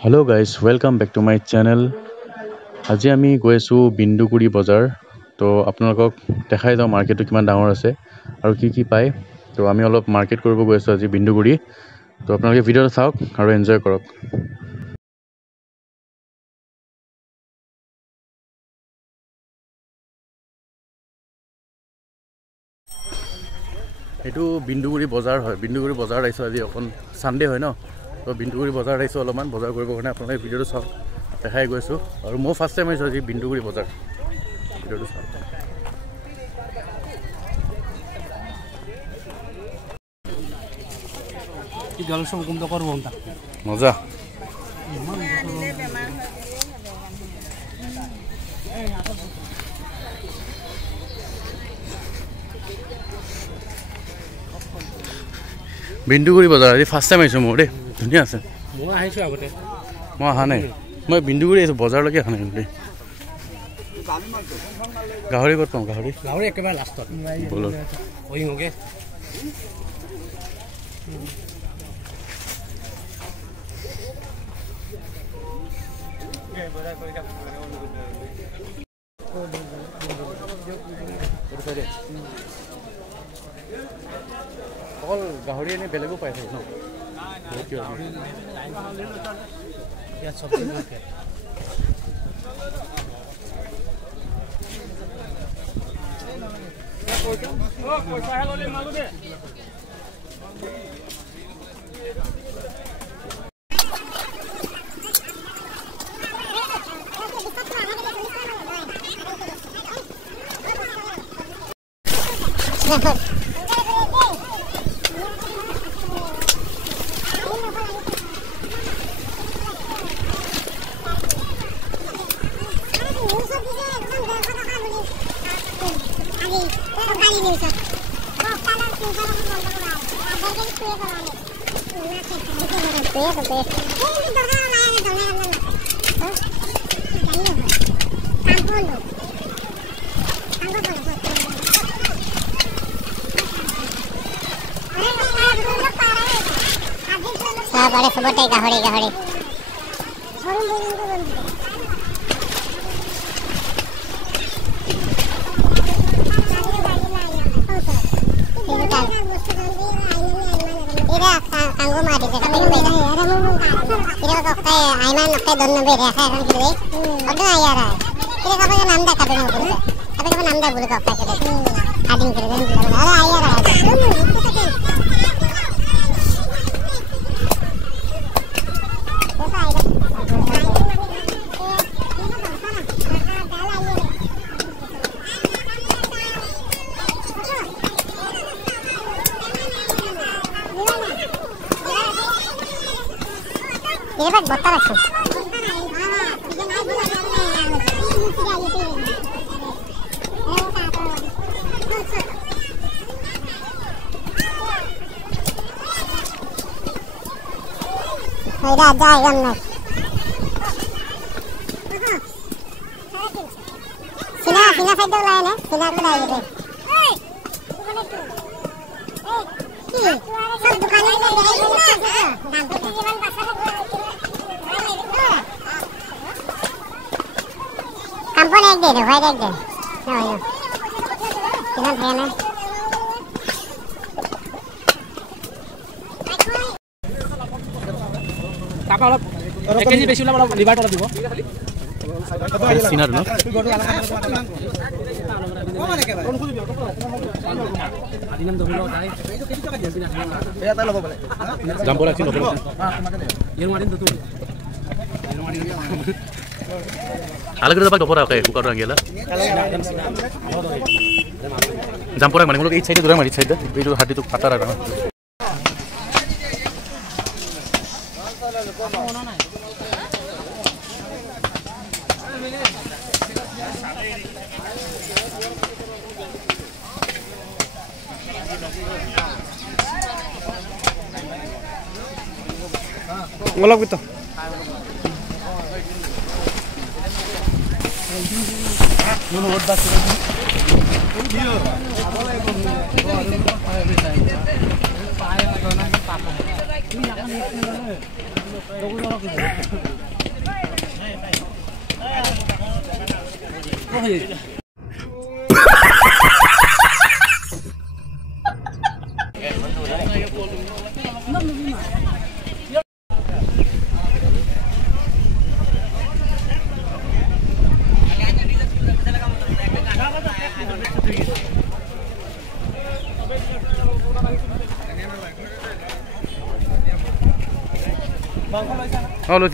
Hello guys, welcome back to my channel. আজি আমি গৈ আছো বিন্দুগুৰি বজাৰ তো আপোনালোকক দেখাই যাওঁ মাৰ্কেটটো কিমান ডাঙৰ আছে আৰু কি পায় তো আমি অলপ মাৰ্কেট কৰিব গৈ আছো আজি বিন্দুগুৰি তো আপোনালোকে ভিডিঅ'টো চাওক আৰু এনজয় কৰক এটো বিন্দুগুৰি বজাৰ হয় বিন্দুগুৰি বজাৰ আইছো আজি অকন সানডে হয় ন তো বিন্দুগুৰি বজাৰ আইছো অলপমান বজাৰ কৰিব কাৰণে আপোনালোকে ভিডিঅ'টো চাওক দেখাই গৈছো আৰু মই ফাৰ্ষ্ট টাইম আইছো আজি বিন্দুগুৰি বজাৰ ভিডিঅ'টো চাওক জল সংকুম তো কৰব না মজা বিন্দুগুৰি বজাৰ আজি ফাৰ্ষ্ট টাইম আইছো মই দেই ধুনীয়া আছে মই আহিছো আগতে মই আহা নাই মই বিন্দুগুৰি আইছো বজাৰলৈকে আহা নাই দেই গাহৰি ক'ত পাম গাহৰি গাহৰি একেবাৰে লাষ্টত বলো ওই হোগে অকল গাহৰি এনে বেলেগো পাইছে ন बड़े सबटे गाहड़ी गाहड़ी कांगो मारी से कभी बेटा इधर का काय आयमान नक्के दोनों बेरे है kan kiri ada ayara kiri का बे नाम दा कभी ना बोले कभी का नाम दा बोले का काय kiri ading kiri dan ada ayara ये बात बता रखो इधर जाएगा ना सिना सिना साइड तो लाया ना सिना को लाया ये सब दुकानें में kampung एक दे दो भाई एक दे ना ना कितना है ना টাকা অলপ 1 কেজি বেশি হলে অলপ লিভার অলপ দিব সিনার না আদিনাম দবলো তাই এয়া তা লব বলে জাম বলা ছিল এর মারিন তো তুই Alag na ba ko pora kay ku ka ngela jam pora mane mulok ei side dura mari side ei jo hadi to patara na ngolok gitu Nuno oda sila. Iyo.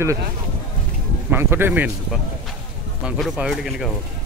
লৈছোঁ মাংসটোৱে main মাংসটো পাহৰিলে কেনেকৈ হ'ব